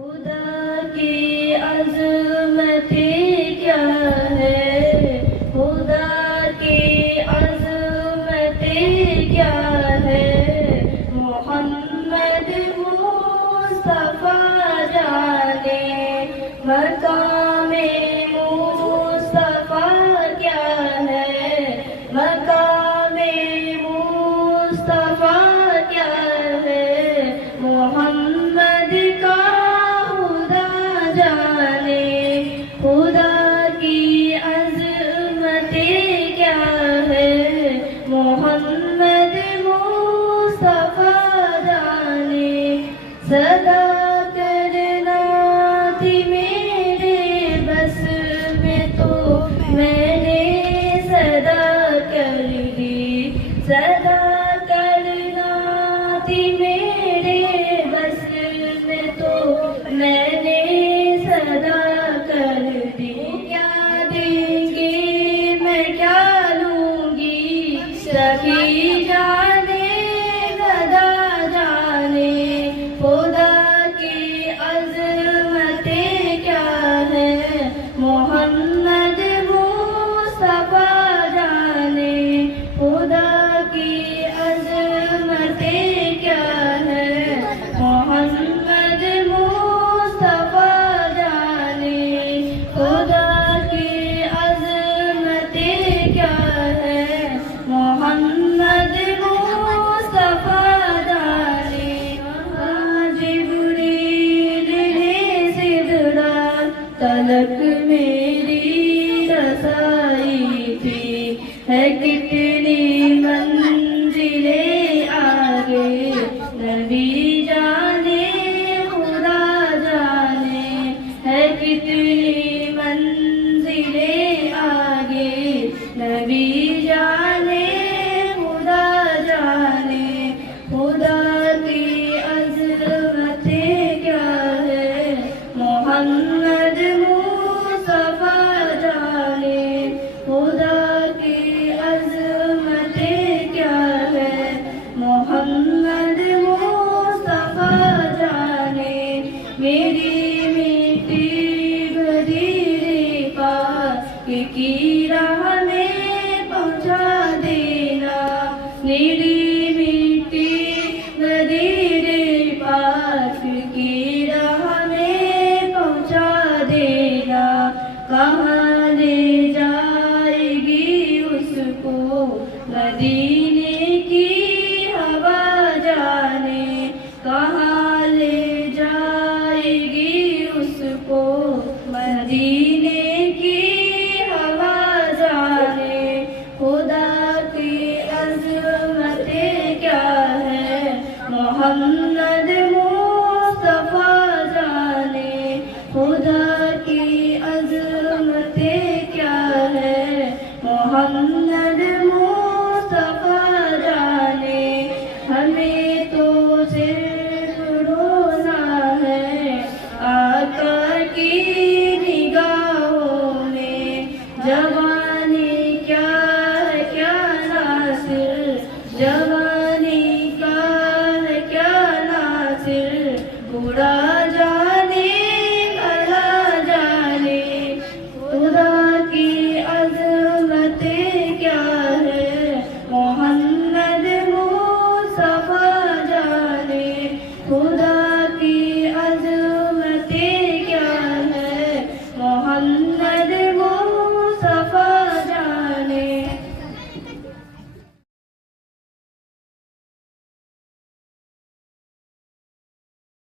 खुदा की अज़मतें क्या है, खुदा की अज़मतें क्या है। मोहम्मद मुस्तफ़ा जाने मकामे मुस्तफ़ा क्या है, मकामे मुस्तफ़ा क्या है। मोहम्मद का खुदा की अज़मतें क्या है। मोहम्मद मुस्तफ़ा जाने सदा करना थी मेरे बस में तो मैंने सदा कर दी। सदा करना थी मेरे बस में तो मैंने सदा कर दी। क्या देंगे मैं क्या लूंगी, सभी जाने गदा जाने। खुदा की अज़मतें क्या है, मोहम्मद मुस्तफ़ा जाने। खुदा की अज़मतें क्या है, मोहम्मद मुस्तफ़ा जाने। खुदा की अज़मतें क्या है, मोहम्मद मुस्तफ़ा जाने। जिब्रील ने सिदरा तलक मेरी रसाई थी, है कितनी मंजिलें आगे नबी जाने। खुदा जाने है कितनी मंजिलें आगे नबी जाने। खुदा जाने खुदा की अज़मतें क्या है, मोहम्मद मुस्तफ़ा जाने। खुदा की अज़मतें क्या है, मोहम्मद मुस्तफ़ा जाने। मेरी